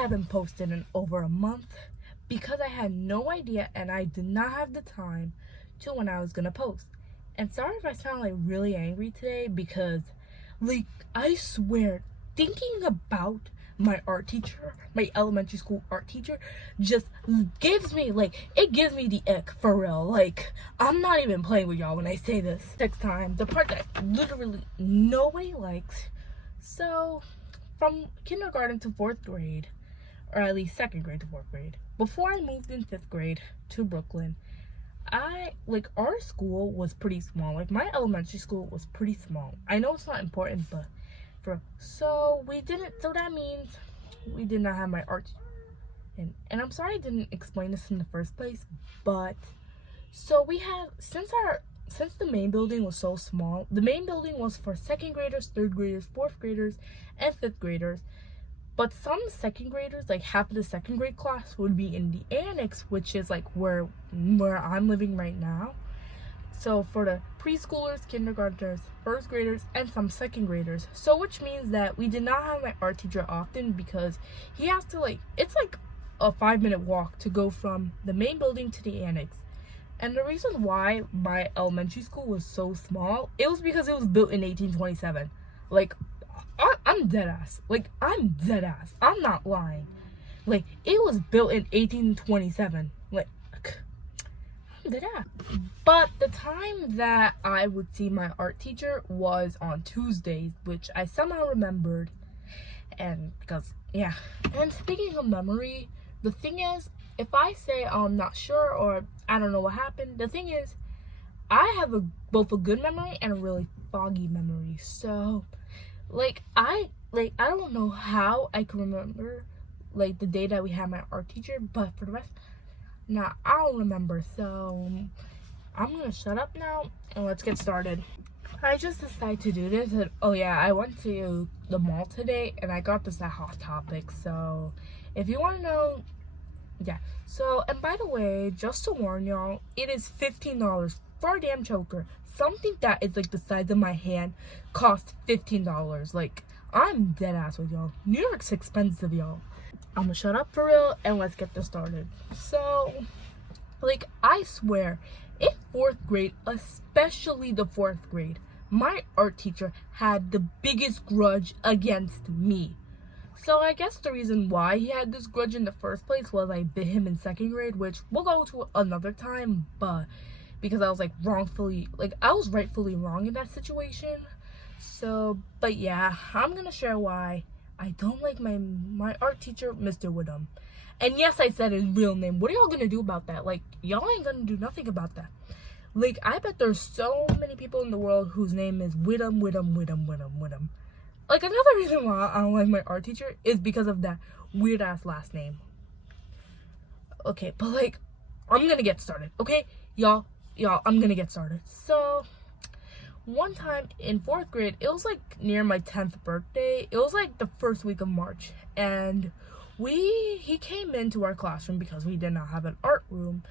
haven't posted in over a month because I had no idea and I did not have the time to when I was gonna post. And sorry if I sound like really angry today because like I swear thinking about my art teacher, my elementary school art teacher, just gives me it gives me the ick for real. Like, I'm not even playing with y'all when I say this. Next time, the part that literally nobody likes. So from kindergarten to 4th grade, or at least 2nd grade to 4th grade, before I moved in 5th grade to Brooklyn, our school was pretty small. Like, my elementary school was pretty small. I know it's not important, but so that means we did not have my art. And I'm sorry I didn't explain this in the first place, but so we had, since the main building was so small, the main building was for 2nd graders, 3rd graders, 4th graders, and 5th graders. But some 2nd graders, like half of the 2nd grade class, would be in the annex, which is like where I'm living right now. So for the preschoolers, kindergartners, 1st graders, and some 2nd graders. So which means that we did not have my art teacher often because he has to it's like a 5-minute walk to go from the main building to the annex. And the reason why my elementary school was so small, it was because it was built in 1827. Like, I'm dead ass. I'm dead ass. I'm not lying. It was built in 1827. I'm dead ass. But the time that I would see my art teacher was on Tuesdays, which I somehow remembered. And because, yeah. And speaking of memory, the thing is, if I say I'm not sure or I don't know what happened, the thing is, I have both a good memory and a really foggy memory. So, I don't know how I can remember, the day that we had my art teacher, but for the rest, nah, I don't remember. So, I'm gonna shut up now, and let's get started. I just decided to do this, and oh yeah, I went to the mall today, and I got this at Hot Topic, so if you want to know, yeah. So, and by the way, just to warn y'all, it is $15 for a damn choker. Something that is the size of my hand costs $15. I'm dead ass with y'all. New York's expensive, y'all. I'm gonna shut up for real and let's get this started. So, I swear, in 4th grade, especially the 4th grade, my art teacher had the biggest grudge against me. So I guess the reason why he had this grudge in the first place was I bit him in 2nd grade, which we'll go to another time, but because I was I was rightfully wrong in that situation. So, but yeah, I'm gonna share why I don't like my art teacher, Mr. Woodham. And yes, I said his real name. What are y'all gonna do about that? Y'all ain't gonna do nothing about that. I bet there's so many people in the world whose name is Woodham. Another reason why I don't like my art teacher is because of that weird ass last name. Okay, but I'm gonna get started, okay? Y'all, I'm gonna get started. So, one time in 4th grade, it was near my 10th birthday. It was the first week of March, and he came into our classroom because we did not have an art room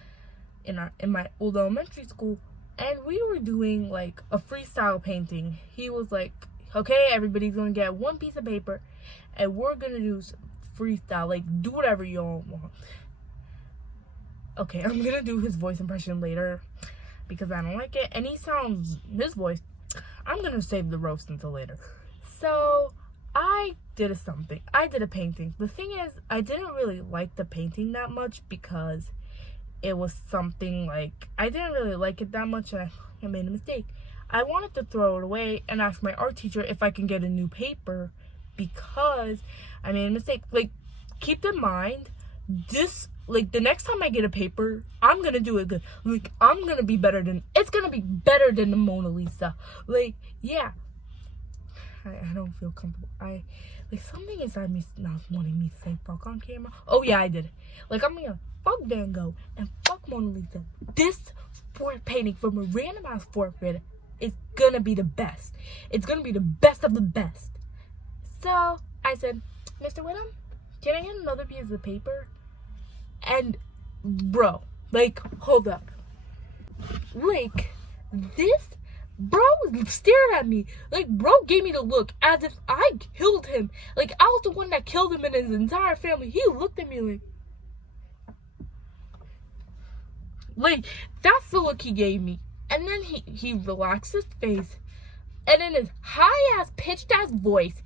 in my old elementary school, and we were doing a freestyle painting. He was okay, everybody's gonna get one piece of paper and we're gonna do freestyle, do whatever y'all want. Okay, I'm gonna do his voice impression later because I don't like it, and his voice, I'm gonna save the roast until later. So I did a painting. The thing is, I didn't really like the painting that much because it was something I didn't really like it that much, and I made a mistake. I wanted to throw it away and ask my art teacher if I can get a new paper because I made a mistake. Keep in mind, this, the next time I get a paper, I'm gonna do it good. I'm gonna be it's gonna be better than the Mona Lisa. Yeah. I don't feel comfortable. Something inside me not wanting me to say fuck on camera. Oh yeah, I did it. I'm gonna fuck Van Gogh and fuck Mona Lisa. This painting from a random ass 4th grader is gonna be the best. It's gonna be the best of the best. So I said, Mr. Whittam, can I get another piece of paper? And bro, hold up. This Bro stared at me. Like, bro gave me the look as if I killed him. Like, I was the one that killed him and his entire family. He looked at me like that's the look he gave me. And then he relaxed his face. And in his high-ass, pitched-ass voice,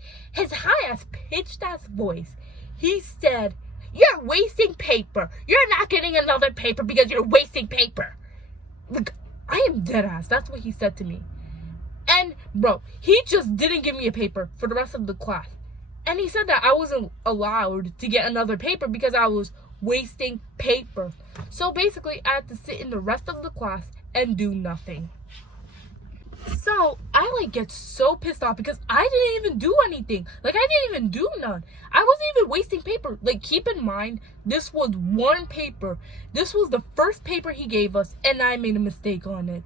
he said, "You're wasting paper. You're not getting another paper because you're wasting paper." Like, I am dead ass. That's what he said to me. And, bro, he just didn't give me a paper for the rest of the class. And he said that I wasn't allowed to get another paper because I was wasting paper. So, basically, I had to sit in the rest of the class and do nothing. So, I, like, get so pissed off because I didn't even do anything. Like, I didn't even do none. I wasn't even wasting paper. Like, keep in mind, this was one paper. This was the first paper he gave us, and I made a mistake on it.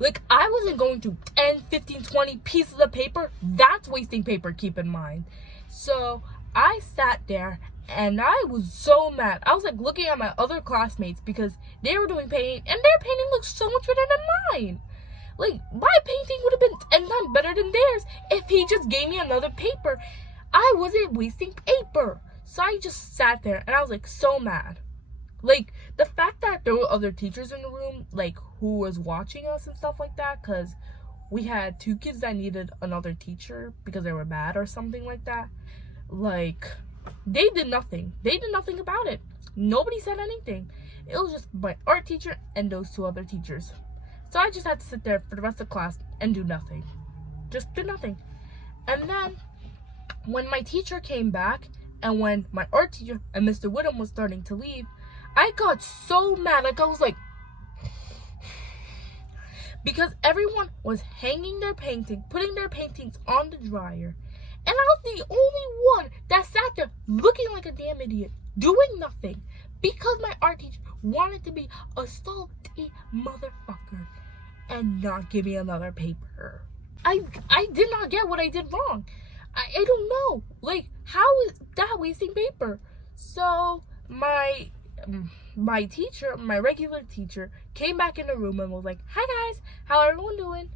Like, I wasn't going through 10, 15, 20 pieces of paper. That's wasting paper, keep in mind. So, I sat there, and I was so mad. I was, like, looking at my other classmates because they were doing painting, and their painting looked so much better than mine. Like, my painting would have been 10 times better than theirs if he just gave me another paper. I wasn't wasting paper. So I just sat there, and I was, like, so mad. Like, the fact that there were other teachers in the room, like, who was watching us and stuff like that, because we had 2 kids that needed another teacher because they were bad or something like that. Like, they did nothing. They did nothing about it. Nobody said anything. It was just my art teacher and those 2 other teachers. So I just had to sit there for the rest of the class and do nothing. Just do nothing. And then, when my teacher came back, and when my art teacher and Mr. Whittam was starting to leave, I got so mad. Like, I was like, because everyone was hanging their painting, putting their paintings on the dryer. And I was the only one that sat there looking like a damn idiot, doing nothing. Because my art teacher wanted to be a salty motherfucker and not give me another paper. I did not get what I did wrong. I don't know. Like, how is that wasting paper? So, my teacher, my regular teacher, came back in the room and was like, "Hi guys, how everyone doing?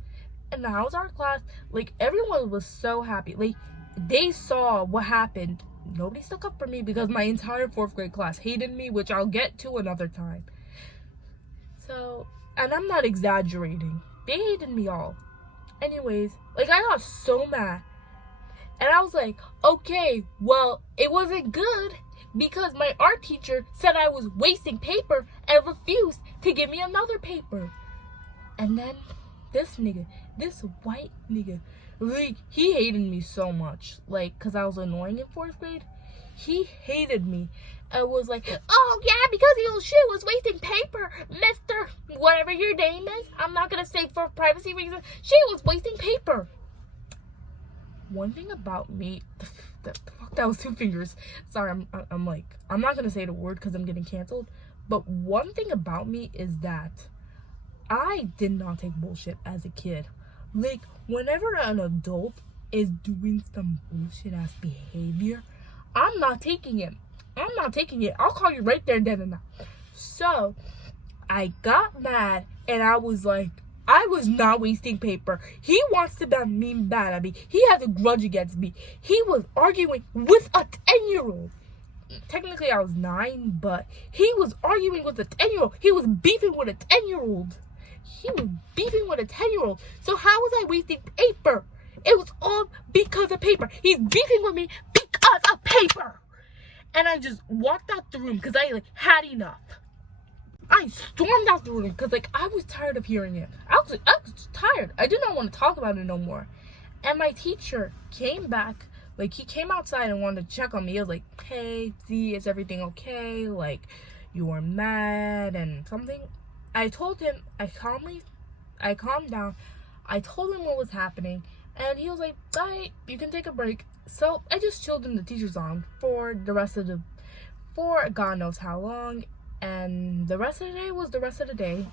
And how's our class?" Like, everyone was so happy. Like, they saw what happened. Nobody stuck up for me because my entire 4th grade class hated me, which I'll get to another time. So, and I'm not exaggerating. They hated me all. Anyways, like, I got so mad. And I was like, okay, well, it wasn't good because my art teacher said I was wasting paper and refused to give me another paper. And then this white nigga, like, he hated me so much. Like, because I was annoying in 4th grade. He hated me and was like, "Oh, yeah, because she was wasting paper, Mr. whatever your name is. I'm not going to say for privacy reasons. She was wasting paper." One thing about me, that was 2 fingers. Sorry, I'm like, I'm not going to say the word because I'm getting canceled. But one thing about me is that I did not take bullshit as a kid. Like, whenever an adult is doing some bullshit ass behavior, I'm not taking it. I'll call you right there, then and now. So, I got mad, and I was like, I was not wasting paper. He wants to be bad at me. He has a grudge against me. He was arguing with a 10-year-old. Technically, I was 9, but he was arguing with a 10-year-old. He was beefing with a 10-year-old. So how was I wasting paper? It was all because of paper. He's beefing with me because of paper. And I just walked out the room because I, like, had enough. I stormed out the room because, like, I was tired of hearing it. I was tired. I did not want to talk about it no more. And my teacher came back. Like, he came outside and wanted to check on me. He was like, "Hey, Z, is everything okay? Like, you were mad and something." I told him, I calmed down. I told him what was happening. And he was like, "Alright, you can take a break." So I just chilled in the teacher's arm for God knows how long. And the rest of the day was the rest of the day.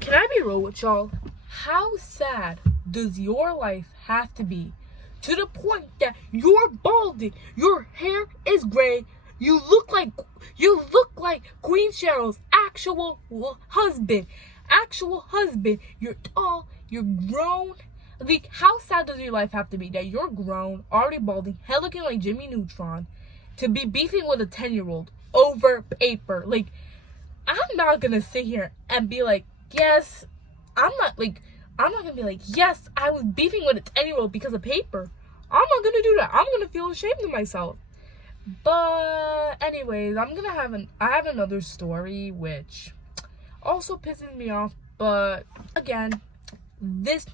Can I be real with y'all? How sad does your life have to be to the point that you're balding, your hair is gray, you look like Queen Cheryl's actual husband. You're tall, You're grown. Like, how sad does your life have to be that you're grown, already balding, head looking like Jimmy Neutron, to be beefing with a 10-year-old over paper? Like, I'm not gonna sit here and be like, yes, I'm not gonna be like, yes, I was beefing with a 10-year-old because of paper. I'm not gonna do that. I'm gonna feel ashamed of myself. But anyways, I have another story which also pisses me off. But again, this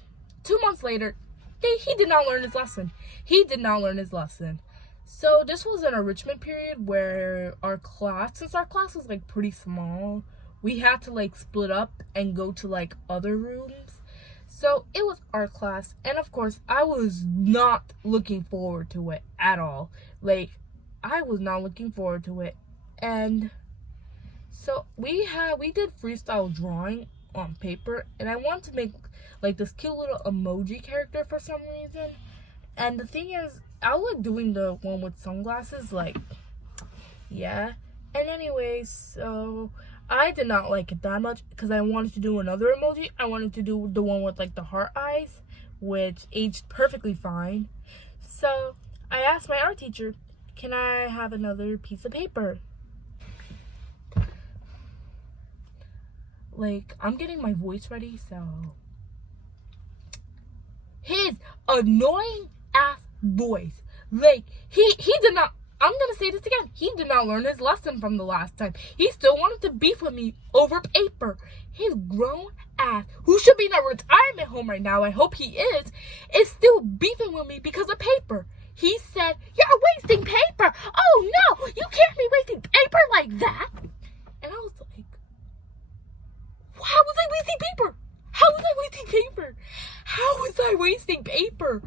2 months later, he did not learn his lesson. He did not learn his lesson. So this was an enrichment period where since our class was like pretty small, we had to like split up and go to like other rooms. So it was art class, and of course I was not looking forward to it at all. Like, I was not looking forward to it. And so we did freestyle drawing on paper, and I wanted to make like this cute little emoji character for some reason. And the thing is, I was doing the one with sunglasses, like, yeah. And anyways, so I did not like it that much because I wanted to do another emoji. I wanted to do the one with like the heart eyes, which aged perfectly fine. So I asked my art teacher, can I have another piece of paper? Like, I'm getting my voice ready, so. His annoying ass voice. Like, he did not, I'm gonna say this again, he did not learn his lesson from the last time. He still wanted to beef with me over paper. His grown ass, who should be in a retirement home right now, I hope he is still beefing with me because of paper. He said, you're wasting paper. Oh no, you can't be wasting paper like that. And I was like, how was I wasting paper? How was I wasting paper? How was I wasting paper?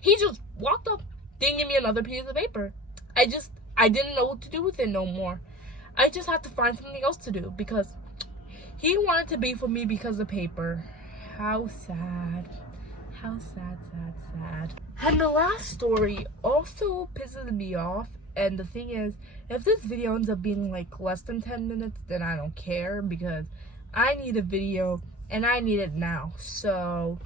He just walked up, didn't give me another piece of paper. I didn't know what to do with it no more. I just had to find something else to do because he wanted to beef with me because of paper. How sad. How sad, sad, sad. And the last story also pisses me off. And the thing is, if this video ends up being like less than 10 minutes, then I don't care because I need a video and I need it now. So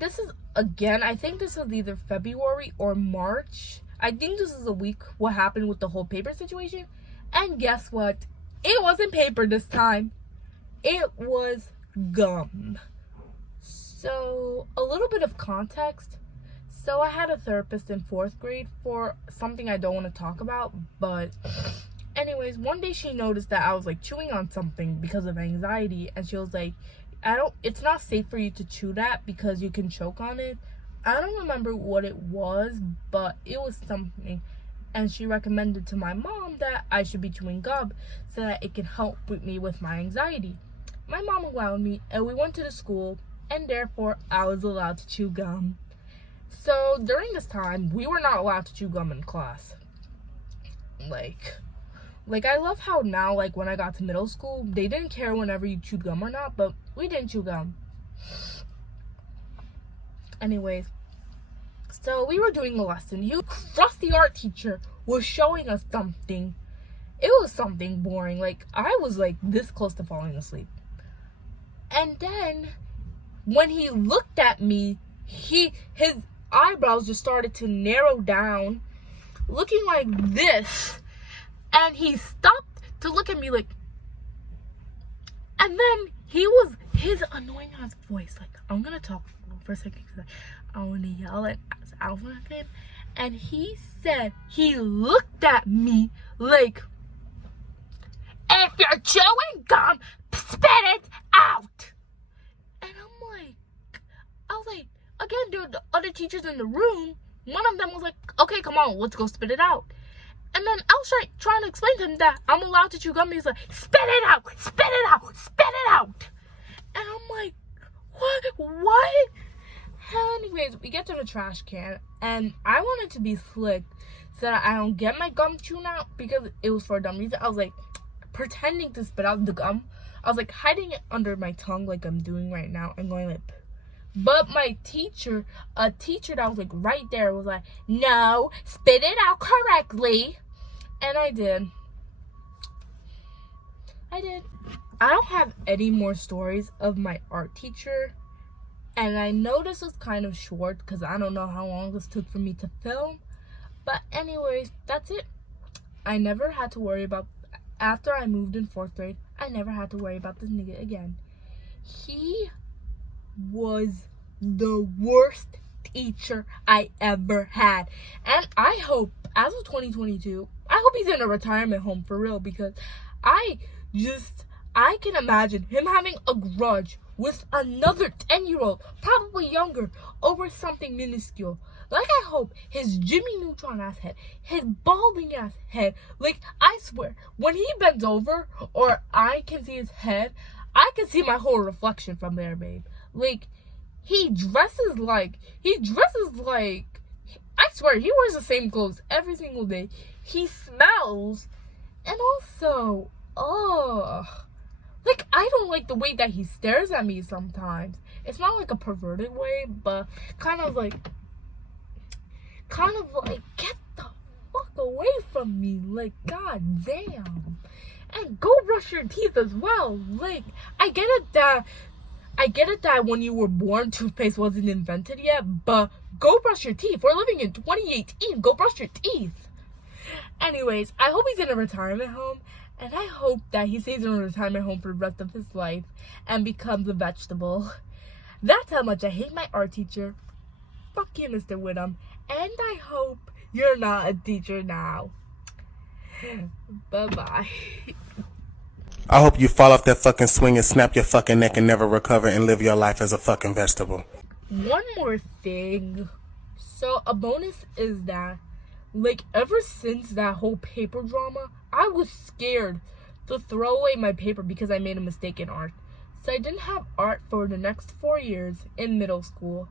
this is, again, I think this is either February or March. I think this is a week what happened with the whole paper situation. And guess what? It wasn't paper this time. It was gum. So, a little bit of context. So, I had a therapist in 4th grade for something I don't want to talk about. But, anyways, one day she noticed that I was, like, chewing on something because of anxiety. And she was like, it's not safe for you to chew that because you can choke on it. I don't remember what it was, but it was something. And she recommended to my mom that I should be chewing gum so that it can help with me with my anxiety. My mom allowed me, and we went to the school, and therefore I was allowed to chew gum. So during this time, we were not allowed to chew gum in class. Like I love how now, like when I got to middle school, they didn't care whenever you chewed gum or not, but we didn't chew gum. Anyways, so we were doing a lesson. He, crusty art teacher, was showing us something. It was something boring. Like, I was like this close to falling asleep. And then when he looked at me, his eyebrows just started to narrow down, looking like this. And he stopped to look at me like, and then his annoying ass voice, like, I'm gonna talk for a second because I want to yell at Alpha him. And he said, he looked at me like, if you're chewing gum, spit it out. And I was like, again, there were the other teachers in the room. One of them was like, okay, come on, let's go spit it out. And then I was trying to explain to him that I'm allowed to chew gum. He's like, spit it out, spit it out, spit it out. And I'm like, what? Anyways, we get to the trash can, and I wanted to be slick so that I don't get my gum chewn out because it was for a dumb reason. I was like pretending to spit out the gum. I was like hiding it under my tongue like I'm doing right now and going like, but my teacher, a teacher that was like right there was like, no, spit it out correctly. And I did. I don't have any more stories of my art teacher. And I know this is kind of short because I don't know how long this took for me to film. But anyways, that's it. I never had to worry about, after I moved in 4th grade, I never had to worry about this nigga again. He was the worst teacher I ever had. And I hope, as of 2022, I hope he's in a retirement home for real, because I can imagine him having a grudge with another 10-year-old, probably younger, over something minuscule. Like, I hope his Jimmy Neutron ass head, his balding ass head, like, I swear, when he bends over, or I can see his head, I can see my whole reflection from there, babe. Like, he dresses like, I swear, he wears the same clothes every single day. He smells, and also, like, I don't like the way that he stares at me sometimes. It's not like a perverted way, but kind of like, get the fuck away from me. Like, god damn. And go brush your teeth as well. Like, I get it that when you were born, toothpaste wasn't invented yet, but go brush your teeth. We're living in 2018. Go brush your teeth. Anyways, I hope he's in a retirement home, and I hope that he stays in a retirement home for the rest of his life and becomes a vegetable. That's how much I hate my art teacher. Fuck you, Mr. Whittam. And I hope you're not a teacher now. Bye-bye. I hope you fall off that fucking swing and snap your fucking neck and never recover and live your life as a fucking vegetable. One more thing. So, a bonus is that, like, ever since that whole paper drama, I was scared to throw away my paper because I made a mistake in art. So I didn't have art for the next 4 years in middle school.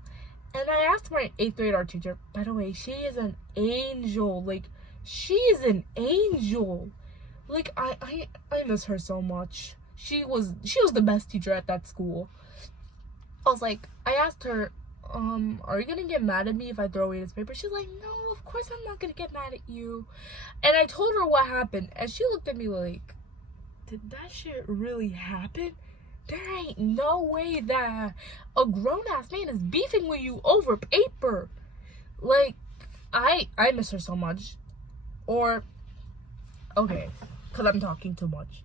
And I asked my 8th grade art teacher, by the way, she is an angel. Like, she is an angel. Like, I miss her so much. She was the best teacher at that school. I asked her, are you gonna get mad at me if I throw away this paper? She's like, no, of course I'm not gonna get mad at you. And I told her what happened, and she looked at me like, did that shit really happen? There ain't no way that a grown-ass man is beefing with you over paper. Like, I miss her so much. Or, okay, because I'm talking too much.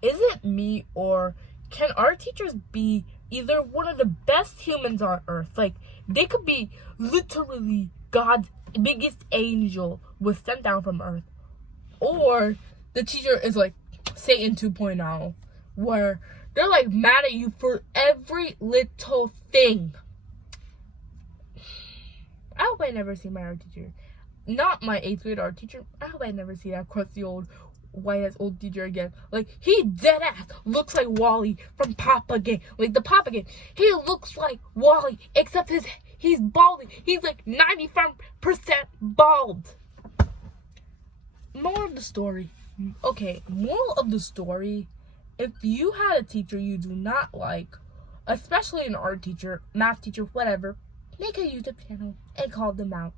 Is it me, or can art teachers be either one of the best humans on earth? Like, they could be literally God's biggest angel was sent down from earth. Or the teacher is like Satan 2.0, where they're like mad at you for every little thing. I hope I never see my art teacher. Not my 8th grade art teacher. I hope I never see that crusty old white ass old teacher again. Like, he dead ass looks like Wally from Papa Game. Like, the Papa Game. He looks like Wally, except he's balding. He's like 95% bald. Moral of the story. Okay, moral of the story. If you had a teacher you do not like, especially an art teacher, math teacher, whatever, make a YouTube channel and call them out.